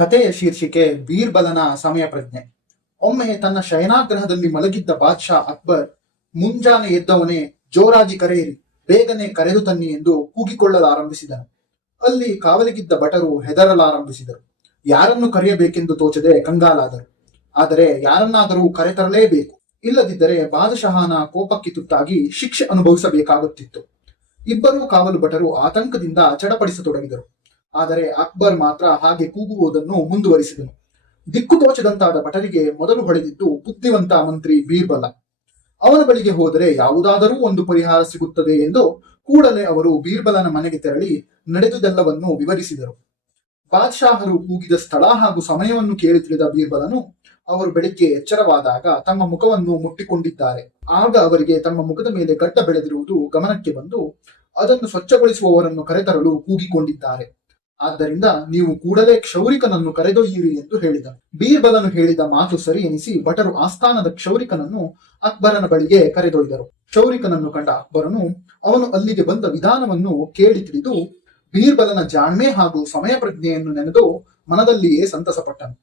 ಕಥೆಯ ಶೀರ್ಷಿಕೆ ಬೀರ್ಬಲನ ಸಮಯ ಪ್ರಜ್ಞೆ. ಒಮ್ಮೆ ತನ್ನ ಶಯನಾಗ್ರಹದಲ್ಲಿ ಮಲಗಿದ್ದ ಬಾದ್ಶಾ ಅಕ್ಬರ್ ಮುಂಜಾನೆ ಎದ್ದವನೇ ಜೋರಾಗಿ ಕರೆಯಿರಿ, ಬೇಗನೆ ಕರೆದು ತನ್ನಿ ಎಂದು ಕೂಗಿಕೊಳ್ಳಲಾರಂಭಿಸಿದನು. ಅಲ್ಲಿ ಕಾವಲಿಗಿದ್ದ ಭಟರು ಹೆದರಲಾರಂಭಿಸಿದರು. ಯಾರನ್ನು ಕರೆಯಬೇಕೆಂದು ತೋಚದೆ ಕಂಗಾಲಾದರು. ಆದರೆ ಯಾರನ್ನಾದರೂ ಕರೆತರಲೇಬೇಕು, ಇಲ್ಲದಿದ್ದರೆ ಬಾದಶಹಾನ ಕೋಪಕ್ಕೆ ತುತ್ತಾಗಿ ಶಿಕ್ಷೆ ಅನುಭವಿಸಬೇಕಾಗುತ್ತಿತ್ತು. ಇಬ್ಬರೂ ಕಾವಲು ಭಟರು ಆತಂಕದಿಂದ ಚಡಪಡಿಸತೊಡಗಿದರು. ಆದರೆ ಅಕ್ಬರ್ ಮಾತ್ರ ಹಾಗೆ ಕೂಗುವುದನ್ನು ಮುಂದುವರಿಸಿದನು. ದಿಕ್ಕು ತೋಚದಂತಾದ ಭಟರಿಗೆ ಮೊದಲು ಹೊಳೆದಿದ್ದು ಬುದ್ಧಿವಂತ ಮಂತ್ರಿ ಬೀರ್ಬಲ. ಅವನ ಬಳಿಗೆ ಹೋದರೆ ಯಾವುದಾದರೂ ಒಂದು ಪರಿಹಾರ ಸಿಗುತ್ತದೆ ಎಂದು ಕೂಡಲೇ ಅವರು ಬೀರ್ಬಲನ ಮನೆಗೆ ತೆರಳಿ ನಡೆದುದೆಲ್ಲವನ್ನು ವಿವರಿಸಿದರು. ಬಾದ್ಶಾಹರು ಕೂಗಿದ ಸ್ಥಳ ಹಾಗೂ ಸಮಯವನ್ನು ಕೇಳಿ ತಿಳಿದ ಬೀರ್ಬಲನು ಅವರು ಬೆಳಿಗ್ಗೆ ಎಚ್ಚರವಾದಾಗ ತಮ್ಮ ಮುಖವನ್ನು ಮುಟ್ಟಿಕೊಂಡಿದ್ದಾರೆ. ಆಗ ಅವರಿಗೆ ತಮ್ಮ ಮುಖದ ಮೇಲೆ ಗಡ್ಡ ಬೆಳೆದಿರುವುದು ಗಮನಕ್ಕೆ ಬಂದು ಅದನ್ನು ಸ್ವಚ್ಛಗೊಳಿಸುವವರನ್ನು ಕರೆತರಲು ಕೂಗಿಕೊಂಡಿದ್ದಾರೆ. ಆದ್ದರಿಂದ ನೀವು ಕೂಡಲೇ ಕ್ಷೌರಿಕನನ್ನು ಕರೆದೊಯ್ಯಿರಿ ಎಂದು ಹೇಳಿದನು. ಬೀರ್ಬಲನು ಹೇಳಿದ ಮಾತು ಸರಿ ಎನಿಸಿ ಭಟರು ಆಸ್ಥಾನದ ಕ್ಷೌರಿಕನನ್ನು ಅಕ್ಬರನ ಬಳಿಗೆ ಕರೆದೊಯ್ದರು. ಕ್ಷೌರಿಕನನ್ನು ಕಂಡ ಅಕ್ಬರನು ಅವನು ಅಲ್ಲಿಗೆ ಬಂದ ವಿಧಾನವನ್ನು ಕೇಳಿ ತಿಳಿದು ಬೀರ್ಬಲನ ಜಾಣ್ಮೆ ಹಾಗೂ ಸಮಯ ಪ್ರಜ್ಞೆಯನ್ನು ನೆನೆದು ಮನದಲ್ಲಿಯೇ ಸಂತಸಪಟ್ಟನು.